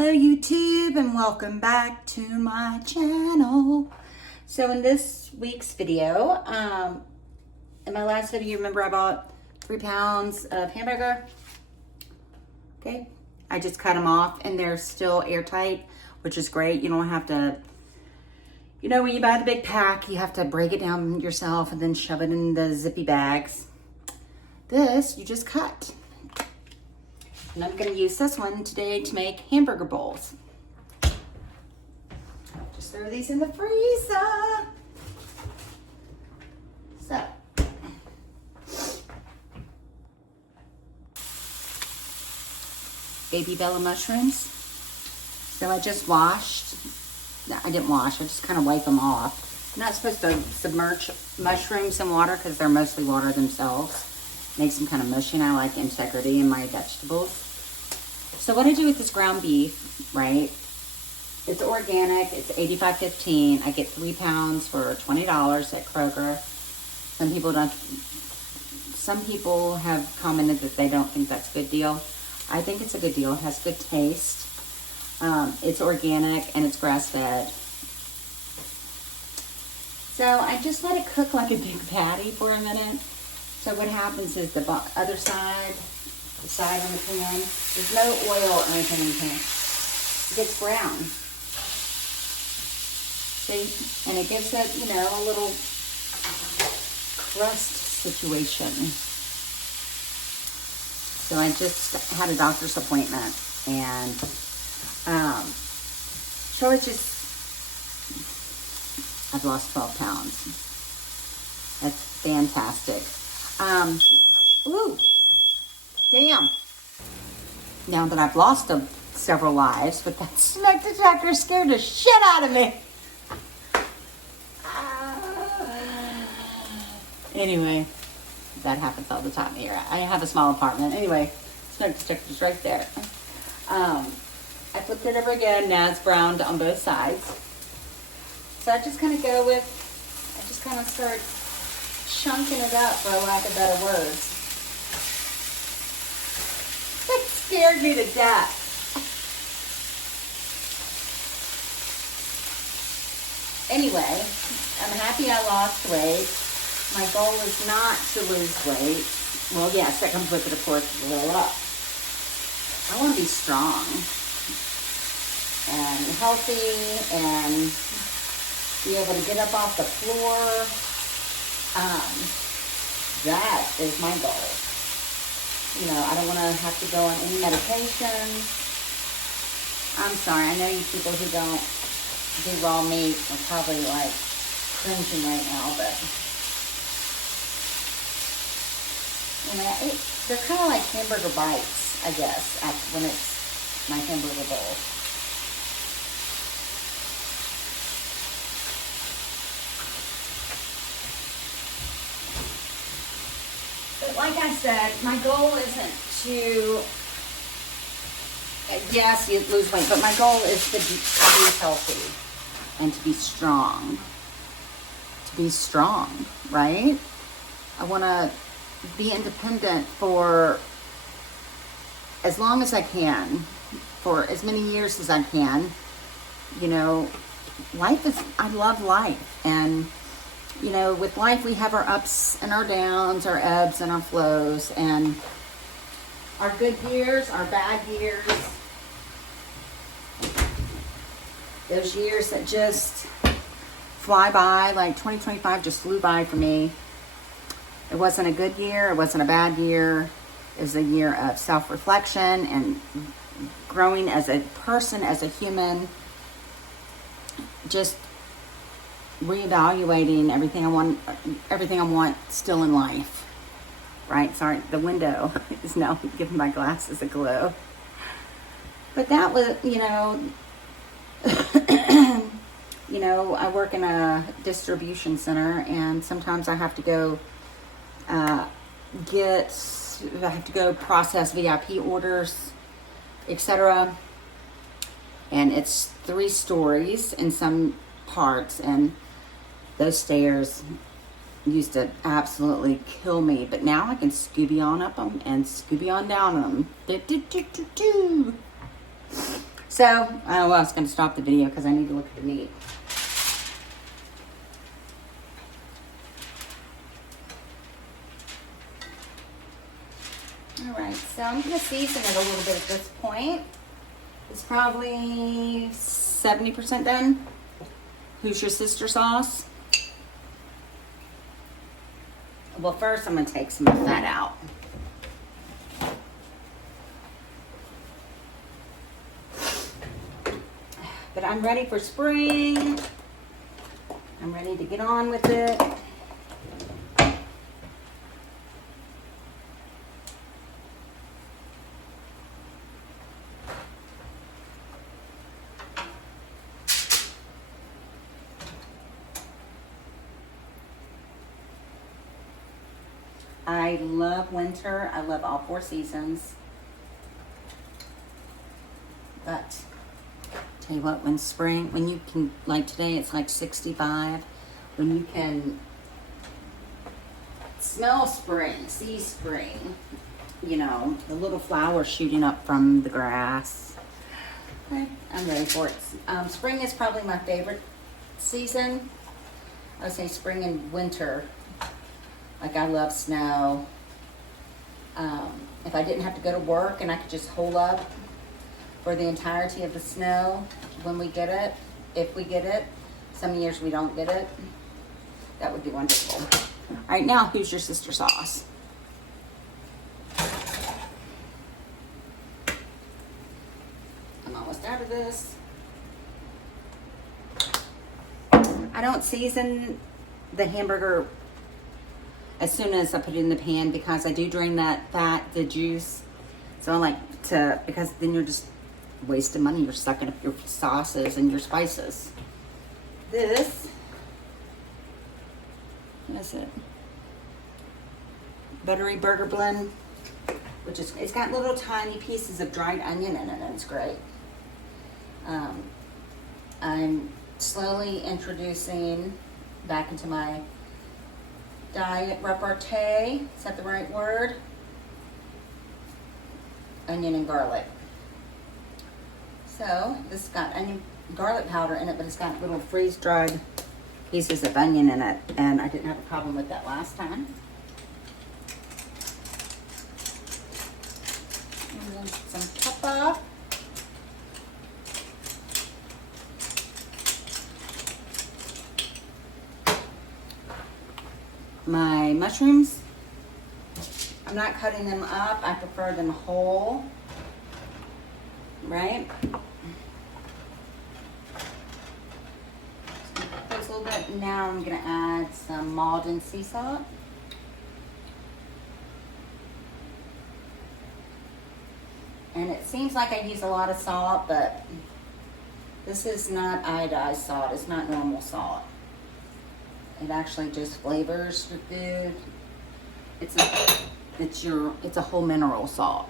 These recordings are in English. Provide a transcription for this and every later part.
Hello YouTube and welcome back to my channel. So in this week's video, in my last video, remember I bought 3 pounds of hamburger? Okay, I just cut them off and they're still airtight, which is great. You don't have to, you know, when you buy the big pack, you have to break it down yourself and then shove it in the zippy bags. This, you just cut. And I'm going to use this one today to make hamburger bowls. Just throw these in the freezer. So, baby bella mushrooms. So I just washed. No, I didn't wash. I just kind of wipe them off. I'm not supposed to submerge mushrooms in water because they're mostly water themselves. Makes them kind of mushy, and I like integrity in my vegetables. So what I do with this ground beef, right? It's organic. It's $85.15. I get 3 pounds for $20 at Kroger. Some people have commented that they don't think that's a good deal. I think it's a good deal. It has good taste. It's organic and it's grass-fed. So I just let it cook like a big patty for a minute. So what happens is the other side, the side on the pan, there's no oil or anything in the pan. It gets brown. See? And it gives it, you know, a little crust situation. So I just had a doctor's appointment and so it's just, I've lost 12 pounds. That's fantastic. Ooh, damn. Now that I've lost several lives, but that smoke detector scared the shit out of me. Anyway, that happens all the time here. I have a small apartment. Anyway, smoke detector's right there. I flipped it over again. Now it's browned on both sides. So I just kind of start chunking it up, for lack of better words. That scared me to death. Anyway, I'm happy I lost weight. My goal is not to lose weight. Well, yes, that comes with it, of course, a little up. I want to be strong and healthy and be able to get up off the floor. That is my goal. You know, I don't want to have to go on any medications. I'm sorry, I know you people who don't do raw meat are probably like cringing right now, but you know, they're kind of like hamburger bites, I guess, when it's my hamburger bowl. But like I said, my goal isn't to, yes, you lose weight, but my goal is to be healthy and to be strong. To be strong, right? I want to be independent for as long as I can, for as many years as I can. You know, I love life, and you know, with life, we have our ups and our downs, our ebbs and our flows, and our good years, our bad years, those years that just fly by, like 2025 just flew by for me. It wasn't a good year. It wasn't a bad year. It was a year of self-reflection and growing as a person, as a human, just reevaluating everything I want still in life, right? Sorry, the window is now giving my glasses a glow. But that was, you know, you know, I work in a distribution center, and sometimes I have to go process VIP orders, etc. And it's 3 stories in some parts, and those stairs used to absolutely kill me, but now I can Scooby on up them and Scooby on down them. So, I was going to stop the video because I need to look at the meat. Alright, so I'm going to season it a little bit at this point. It's probably 70% done. Who's your sister sauce? Well, first I'm going to take some of that out. But I'm ready for spring. I'm ready to get on with it. I love winter. I love all 4 seasons. But tell you what, when spring, when you can, like today it's like 65, when you can smell spring, see spring, you know, the little flowers shooting up from the grass. Okay, I'm ready for it. Spring is probably my favorite season. I would say spring and winter. Like, I love snow. If I didn't have to go to work and I could just hole up for the entirety of the snow when we get it, if we get it, some years we don't get it, that would be wonderful. All right, now who's your sister sauce? I'm almost out of this. I don't season the hamburger as soon as I put it in the pan because I do drain that fat, the juice. So I like to, because then you're just wasting money. You're sucking up your sauces and your spices. This, what is it? Buttery burger blend, which is, it's got little tiny pieces of dried onion in it, and it's great. I'm slowly introducing back into my diet repartee, is that the right word? Onion and garlic. So this has got onion garlic powder in it, but it's got little freeze-dried pieces of onion in it, and I didn't have a problem with that last time. And then some pepper. My mushrooms, I'm not cutting them up. I prefer them whole, right? So those a little bit. Now I'm going to add some Maldon sea salt. And it seems like I use a lot of salt, but this is not iodized salt. It's not normal salt. It actually just flavors your food. It's a whole mineral salt.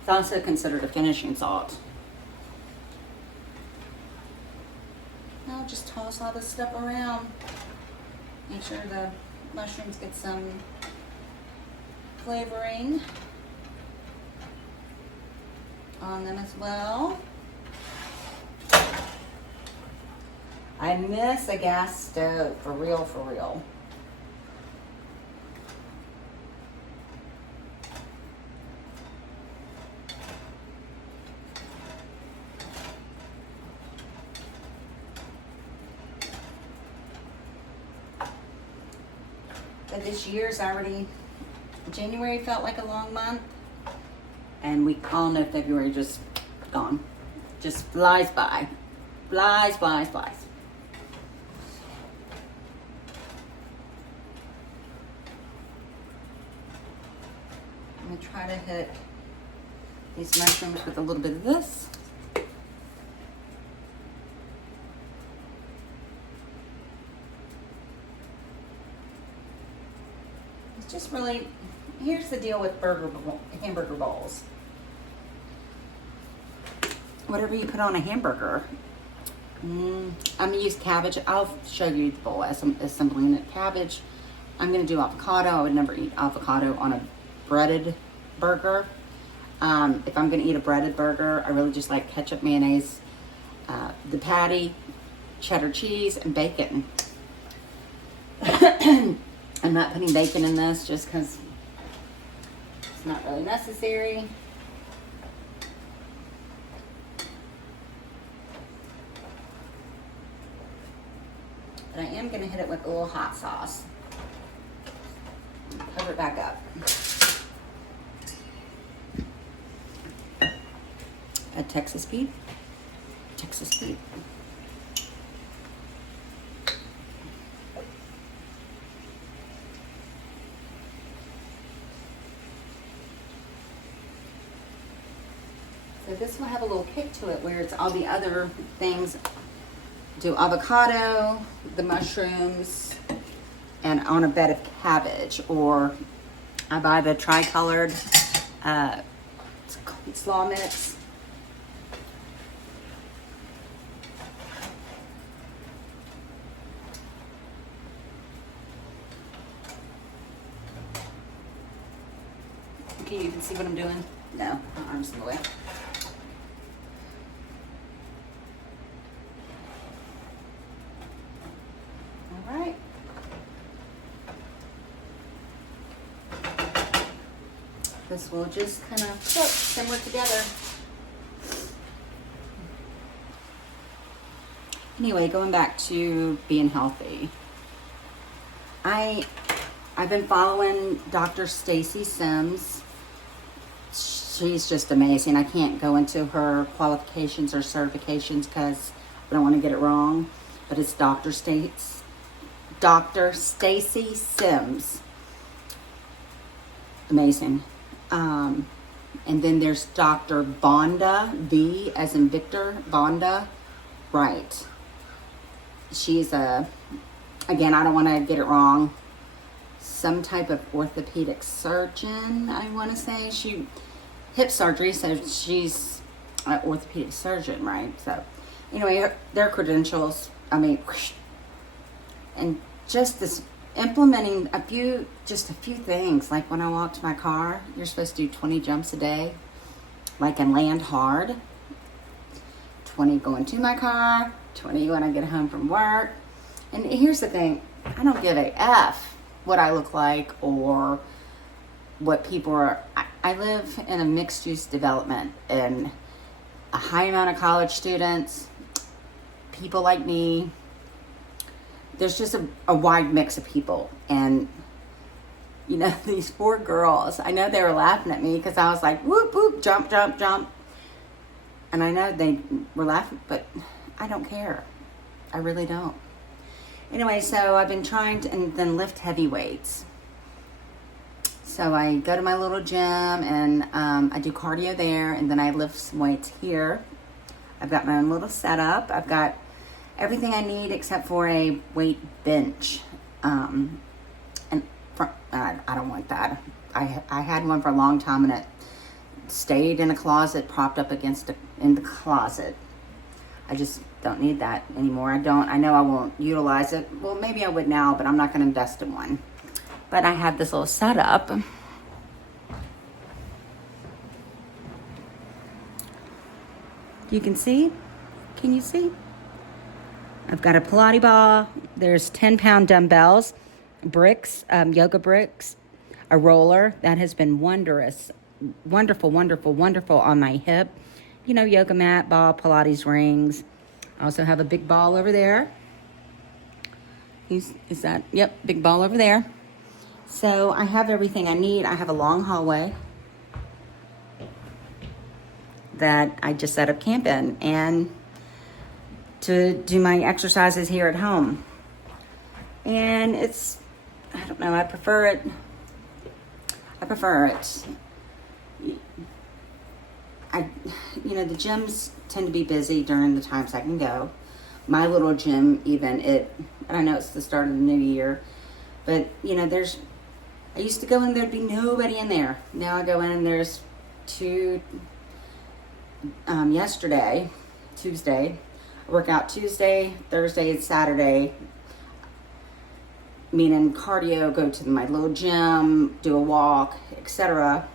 It's also considered a finishing salt. Now just toss all this stuff around. Make sure the mushrooms get some flavoring on them as well. I miss a gas stove, for real, for real. But this year's already, January felt like a long month, and we all know February just gone. Just flies by. Flies, flies, flies. I'm going to try to hit these mushrooms with a little bit of this. It's just really, here's the deal with hamburger bowls. Whatever you put on a hamburger, I'm going to use cabbage. I'll show you the bowl as I'm assembling it. Cabbage. I'm going to do avocado. I would never eat avocado on a breaded burger. If I'm going to eat a breaded burger, I really just like ketchup, mayonnaise, the patty, cheddar cheese, and bacon. I'm not putting bacon in this just because it's not really necessary. But I am going to hit it with a little hot sauce. Cover it back up. A Texas Pete. Texas Pete. So this will have a little kick to it where it's all the other things. Do avocado, the mushrooms, and on a bed of cabbage. Or I buy the tri-colored slaw mix. Can you even see what I'm doing? No, my arm's in the way. All right. This will just kind of cook, simmer together. Anyway, going back to being healthy. I've been following Dr. Stacy Sims. She's just amazing. I can't go into her qualifications or certifications because I don't want to get it wrong. But it's Dr. Stacy Sims. Amazing. And then there's Dr. Vonda, V as in Victor, Vonda Wright. She's again, I don't want to get it wrong, some type of orthopedic surgeon, I want to say. She hip surgery, so she's an orthopedic surgeon, right? So anyway, their credentials, I mean, and just this implementing a few things. Like when I walk to my car, you're supposed to do 20 jumps a day, like, and land hard. 20 going to my car, 20 when I get home from work. And here's the thing, I don't give a F what I look like or what people are. I live in a mixed-use development, and a high amount of college students, people like me. There's just a wide mix of people. And, you know, these four girls, I know they were laughing at me because I was like, whoop, whoop, jump, jump, jump. And I know they were laughing, but I don't care. I really don't. Anyway, so I've been trying to, and then lift heavy weights. So I go to my little gym and I do cardio there, and then I lift some weights here. I've got my own little setup. I've got everything I need except for a weight bench. And I don't want that. I had one for a long time, and it stayed in a closet, propped up in the closet. I just don't need that anymore. I know I won't utilize it. Well, maybe I would now, but I'm not going to invest in one. But I have this little setup. You can see? Can you see? I've got a Pilates ball. There's 10-pound dumbbells, bricks, yoga bricks, a roller. That has been wondrous. Wonderful, wonderful, wonderful on my hip. You know, yoga mat, ball, Pilates rings. I also have a big ball over there. Is that? Yep, big ball over there. So I have everything I need. I have a long hallway that I just set up camp in, and to do my exercises here at home. And it's, I don't know, I prefer it. You know, the gyms tend to be busy during the times I can go. My little gym, even, and I know it's the start of the new year, but, you know, I used to go in, there'd be nobody in there. Now I go in and there's two, Tuesday. I work out Tuesday, Thursday, and Saturday. Meaning cardio, go to my little gym, do a walk, etc.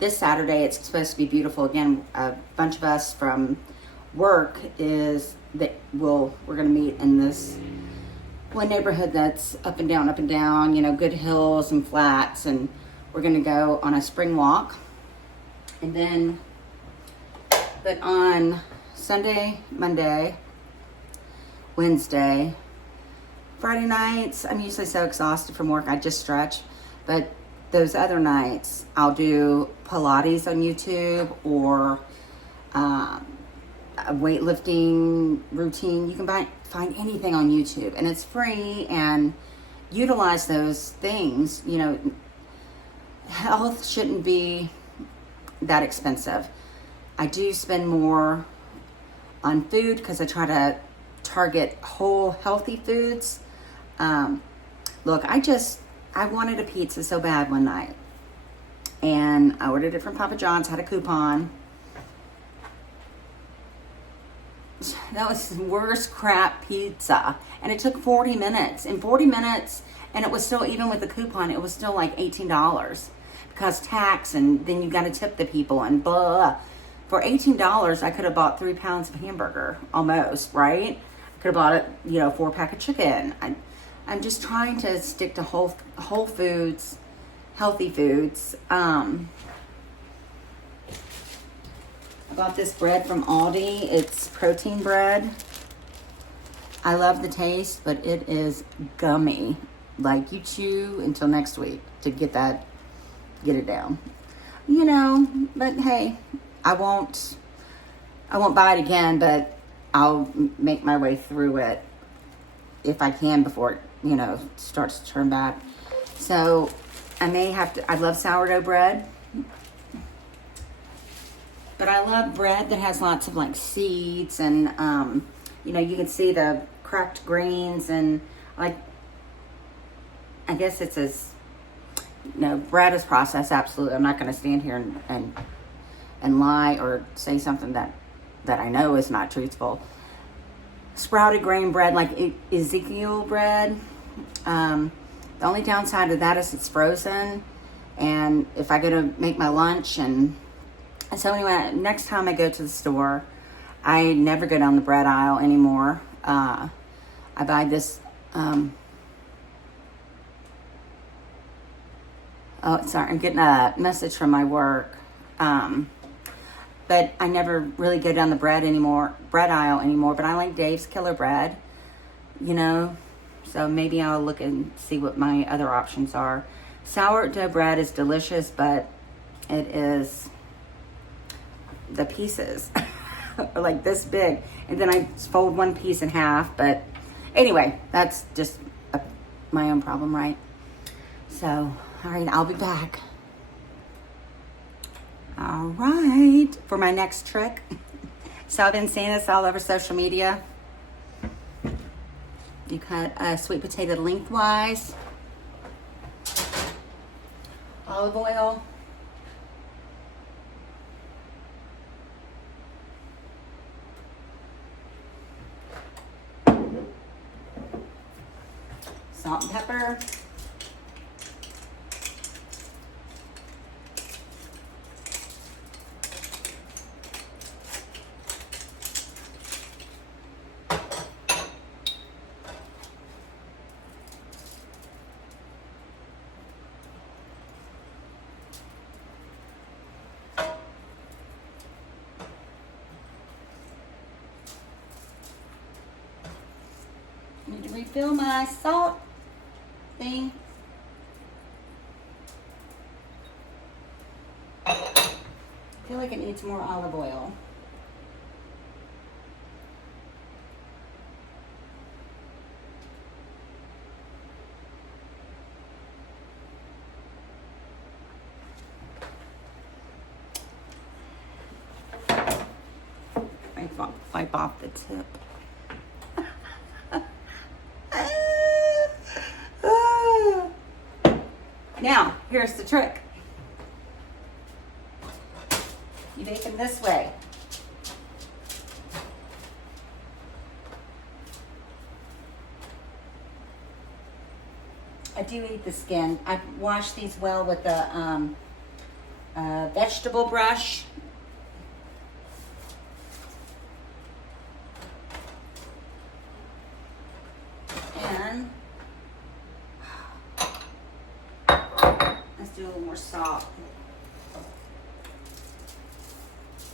this Saturday it's supposed to be beautiful again. A bunch of us from work we're going to meet in this one neighborhood that's up and down, you know, good hills and flats, and we're going to go on a spring walk. And then, but on Sunday, Monday, Wednesday, Friday nights, I'm usually so exhausted from work, I just stretch. But those other nights, I'll do Pilates on YouTube or a weightlifting routine. You can find anything on YouTube, and it's free, and utilize those things. You know, health shouldn't be that expensive. I do spend more on food because I try to target whole healthy foods. Look, I wanted a pizza so bad one night, and I ordered it from Papa John's, had a coupon. That was the worst crap pizza, and it took 40 minutes. In 40 minutes, and it was still, even with the coupon, it was still like $18 because tax, and then you got to tip the people and blah. For $18, I could have bought 3 pounds of hamburger, almost, right? I could have bought it, you know, 4-pack of chicken. I'm just trying to stick to whole foods, healthy foods. I bought this bread from Aldi. It's protein bread. I love the taste, but it is gummy. Like, you chew until next week to get it down. You know, but hey, I won't buy it again, but I'll make my way through it if I can before it, you know, starts to turn bad. So I love sourdough bread. But I love bread that has lots of like seeds and, you know, you can see the cracked grains, and like, I guess it's bread is processed. Absolutely. I'm not going to stand here and lie or say something that I know is not truthful. Sprouted grain bread, like Ezekiel bread. The only downside of that is it's frozen. And if I go to make my lunch and so anyway, next time I go to the store, I never go down the bread aisle anymore. I buy this, oh, sorry, I'm getting a message from my work. But I never really go down the bread aisle anymore, but I like Dave's Killer Bread, you know, so maybe I'll look and see what my other options are. Sourdough bread is delicious, but it is, the pieces are like this big, and then I fold one piece in half. But anyway, that's just my own problem, right? So, all right, I'll be back. All right, for my next trick. So I've been seeing this all over social media. You cut a sweet potato lengthwise, olive oil, salt and pepper, need to refill my salt thing. I feel like it needs more olive oil. Wipe off the tip. Now, here's the trick. You bake them this way. I do eat the skin. I wash these well with the vegetable brush. And let's do a little more salt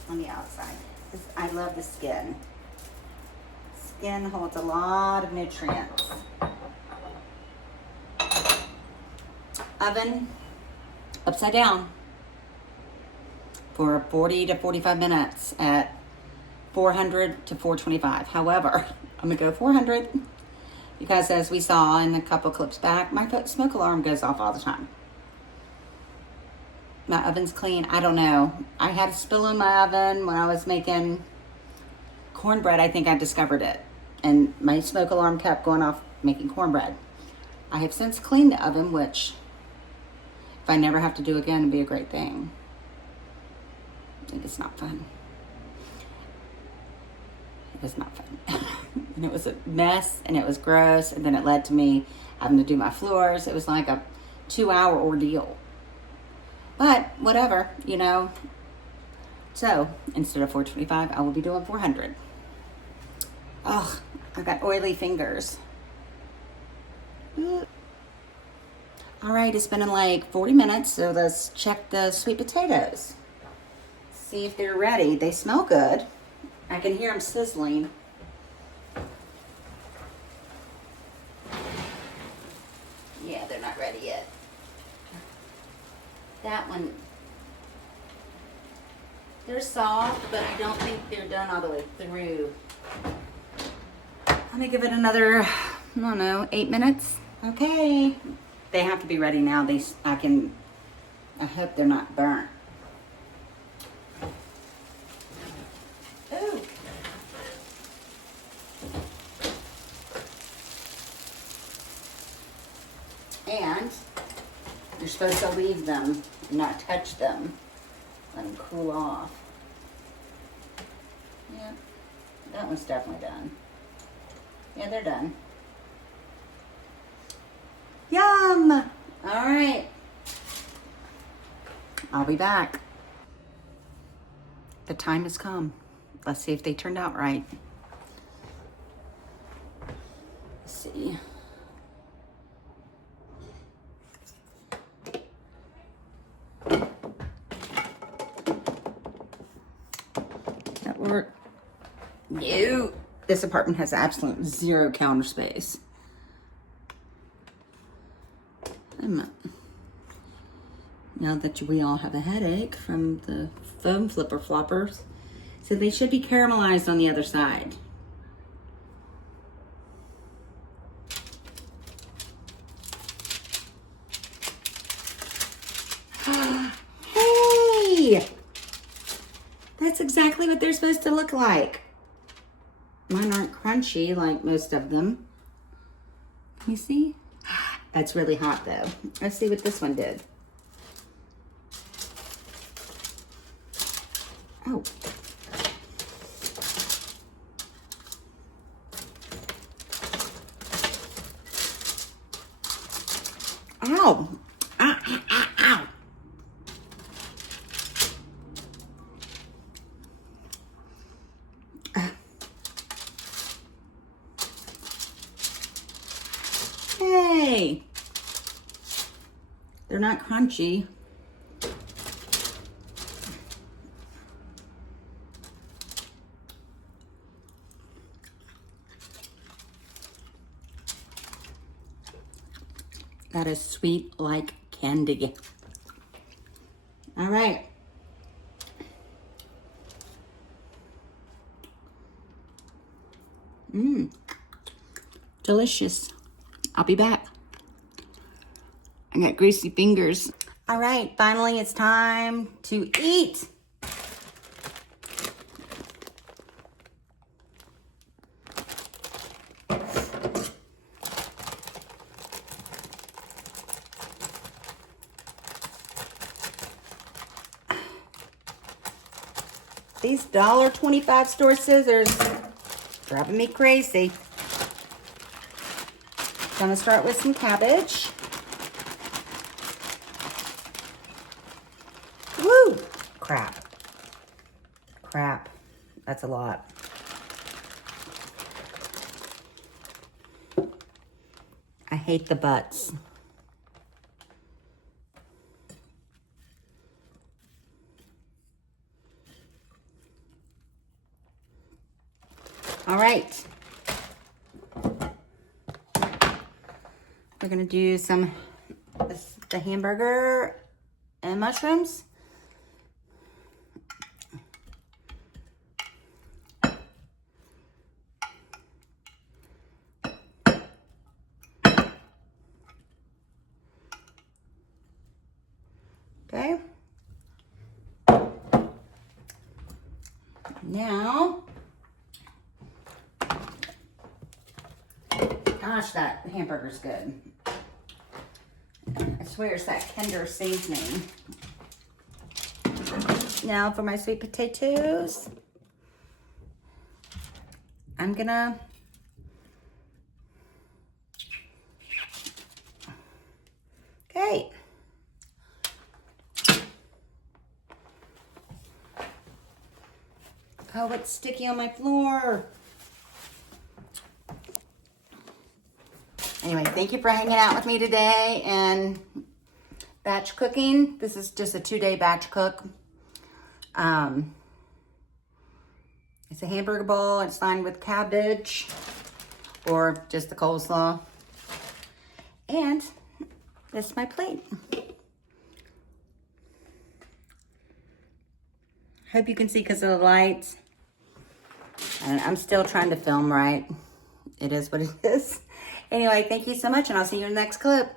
on the outside. I love the skin. Skin holds a lot of nutrients. Oven upside down for 40 to 45 minutes at 400 to 425. However, I'm gonna go 400 because, as we saw in a couple clips back, my smoke alarm goes off all the time. My oven's clean. I don't know. I had a spill in my oven when I was making cornbread. I think I discovered it, and my smoke alarm kept going off making cornbread. I have since cleaned the oven, which, if I never have to do again, it'd be a great thing. I think it's not fun. It was not fun. And it was a mess, and it was gross, and then it led to me having to do my floors. It was like a 2-hour ordeal. But whatever, you know. So instead of 425, I will be doing 400. Oh, I got oily fingers. All right, it's been like 40 minutes, so let's check the sweet potatoes. See if they're ready. They smell good. I can hear them sizzling. Yeah, they're not ready yet. That one, they're soft, but I don't think they're done all the way through. Let me give it another, I don't know, 8 minutes. Okay. They have to be ready now. I hope they're not burnt. Ooh. And you're supposed to leave them and not touch them. Let them cool off. Yeah, that one's definitely done. Yeah, they're done. Yum! All right. I'll be back. The time has come. Let's see if they turned out right. Let's see. That work? No. This apartment has absolute zero counter space. Now that we all have a headache from the foam flipper floppers, so they should be caramelized on the other side. Hey! That's exactly what they're supposed to look like. Mine aren't crunchy like most of them. Can you see? That's really hot though. Let's see what this one did. Oh. Ow. Ow, ow, ow, ow. Hey. They're not crunchy. That is sweet like candy. All right. Delicious. I'll be back. I got greasy fingers. All right, finally it's time to eat. These $1.25 store scissors driving me crazy. Gonna start with some cabbage. Woo! crap. Crap. That's a lot. I hate the butts. All right. We're gonna do the hamburger and mushrooms. Okay. Now, gosh, that hamburger's good. I swear it's that Kinder seasoning. Now for my sweet potatoes, I'm gonna okay. Oh, it's sticky on my floor. Anyway, thank you for hanging out with me today and batch cooking. This is just a 2-day batch cook. It's a hamburger bowl. It's fine with cabbage or just the coleslaw. And this is my plate. Hope you can see because of the lights. And I'm still trying to film right. It is what it is. Anyway, thank you so much, and I'll see you in the next clip.